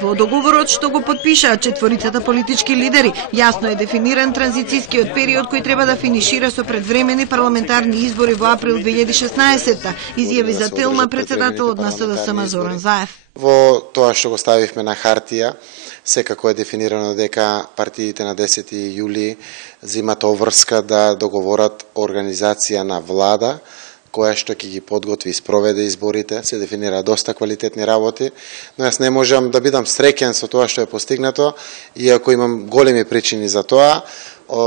Во договорот што го подпишаат четворицата политички лидери, јасно е дефиниран транзицијскиот период кој треба да финишира со предвремени парламентарни избори во април 2016, изјави за Телма председателот на СДСМ Зоран Заев. Во тоа што го ставивме на хартија, секако е дефинирано дека партиите на 10 јули земат обврска да договорат организација на влада која што ќе ги подготви и спроведе изборите. Се дефинира доста квалитетни работи, но јас не можам да бидам среќен со тоа што е постигнато, иако имам големи причини за тоа,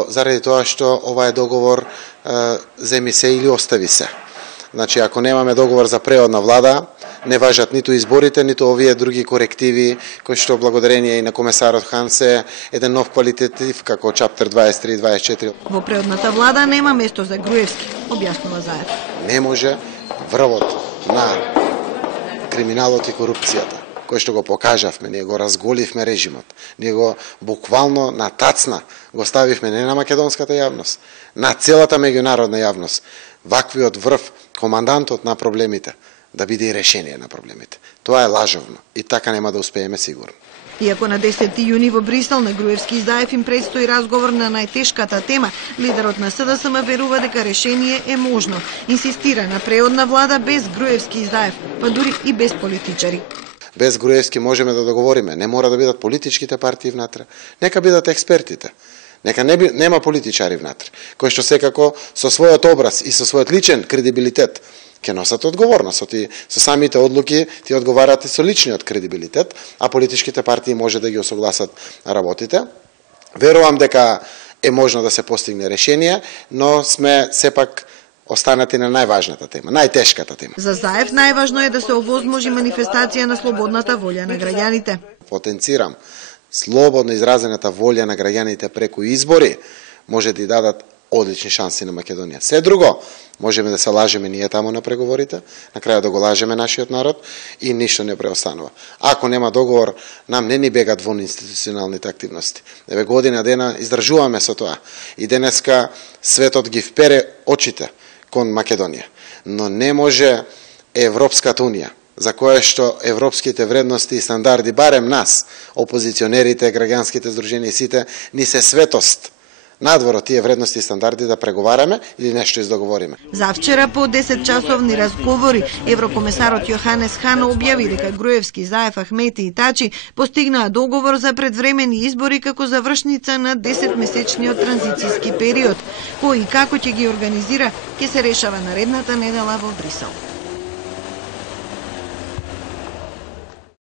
заради тоа што ова е договор земи се или остави се. Значи, ако немаме договор за преодна влада, не важат ниту изборите, ниту овие други корективи, кои што благодарение и на комесарот Хан се еден нов квалитетив, како чаптер 23 и 24. Во преодната влада нема место за Груевски, објаснува Заев. Не може врвот на криминалот и корупцијата, кој што го покажавме, ние го разголивме режимот, ние го буквално на тацна го ставивме не на македонската јавност, на целата меѓународна јавност. Ваквиот врв, командантот на проблемите, да биде и решение на проблемите. Тоа е лажовно и така нема да успееме сигурно. Иако на 10 јуни во Брисел на Груевски и Заев им предстои разговор на најтешката тема, лидерот на СДСМ верува дека решение е можно. Инсистира на преодна влада без Груевски и Заев, па дури и без политичари. Без Груевски можеме да договориме, не мора да бидат политичките партии внатре, нека бидат експертите. Нека нема политичари внатре, кои што секако со својот образ и со својот личен кредибилитет ќе носат одговорност. Со самите одлуки ти одговарате со личниот кредибилитет, а политичките партии може да ги осогласат работите. Верувам дека е можно да се постигне решение, но сме сепак останати на најважната тема, најтешката тема. За Заев најважно е да се овозможи манифестација на слободната волја на граѓаните. Потенцирам слободно изразената волја на граѓаните преку избори може да дадат одлични шанси на Македонија. Се друго, можеме да се лажеме ние таму на преговорите, на крајот да го лажеме нашиот народ и ништо не преостанува. Ако нема договор, нам не ни бегат вон институционалните активности. Еве година дена издржуваме со тоа. И денеска светот ги впере очите кон Македонија. Но не може Европската унија, за кое што европските вредности и стандарди, барем нас, опозиционерите, граѓанските здруженија и сите, ни се светост. Надвор од тие вредности и стандарди да преговараме или нешто издоговориме. Завчера по 10-часовни разговори еврокомесарот Јоханес Хан објави дека Груевски, Заев, Ахмети и Тачи постигнаа договор за предвремени избори како завршница на 10-месечниот транзицијски период, кој и како ќе ги организира ќе се решава наредната недела во Брисел.